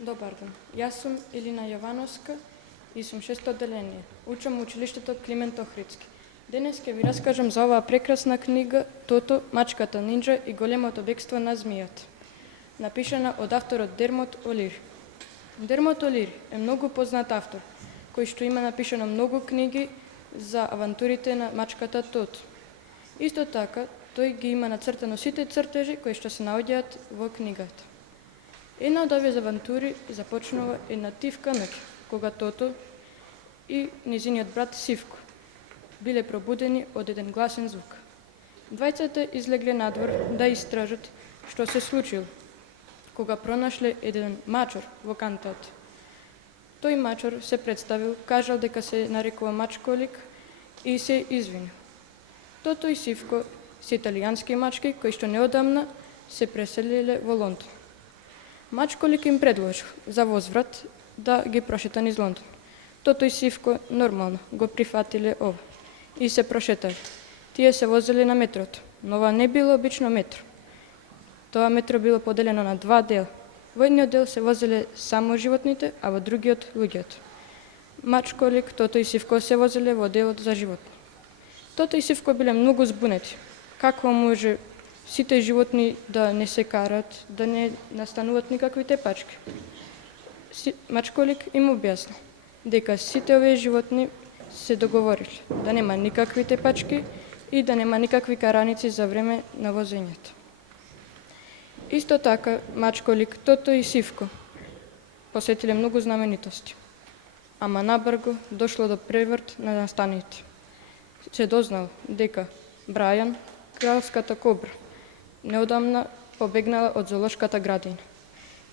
Добар ден. Јас сум Илина Јовановска и сум 6-то одделение. Учам училиштето Климент Охридски. Денес ќе ви раскажам за оваа прекрасна книга Тото, мачката нинџа и големото бегство на змијата, напишана од авторот Дермот Олири. Дермот Олири е многу познат автор, кој што има напишано многу книги за авантурите на мачката Тото. Исто така, тој ги има нацртано сите цртежи кои што се наоѓаат во книгата. Една од овие авантури започнува една тивка ноќ, кога Тото и низиниот брат Сивко биле пробудени од еден гласен звук. Двајцата излегле надвор да истражат што се случило, кога пронашле еден мачор во кантата. Тој мачор се представил, кажал дека се нарекува Мачколик и се извинил. Тото и Сивко се италијански мачки кои што неодамна се преселиле во Лондон. Мачколик им предложил за возврат да ги прошета низ Лондон. Тото и Сивко нормално го прифатиле ова и се прошетали. Тие се возеле на метрото, но ова не било обично метро. Тоа метро било поделено на два дела. Во едниот дел се возеле само животните, а во другиот луѓето. Мачколик, Тото и Сивко се возеле во делот за животни. Тото и Сивко биле многу збунети. Како може сите животни да не се карат, да не настануваат никакви тепачки? Мачколик им објасни дека сите овие животни се договорили да нема никакви тепачки и да нема никакви караници за време на возењето. Исто така, Мачколик, Тото и Сивко посетиле многу знаменитости, ама набрзо дошло до преврт на настаните. Се дознал дека Брајан, кралската кобра, неодамна побегнала од зоолошката градина.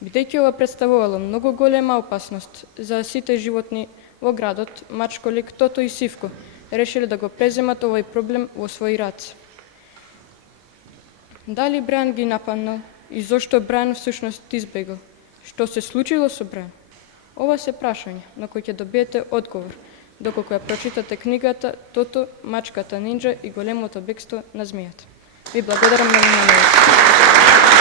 Бидејќи ова представувало многу голема опасност за сите животни во градот, Мачколик, Тото и Сивко решиле да го преземат овој проблем во своји раце. Дали Брајан ги нападнал и зошто Брајан всушност избегал? Што се случило со Брајан? Ова се прашање на кои ќе добиете одговор доколку ја прочитате книгата Тото, мачката нинџа и големото бегство на змијата. Ви благодарам на вниманието.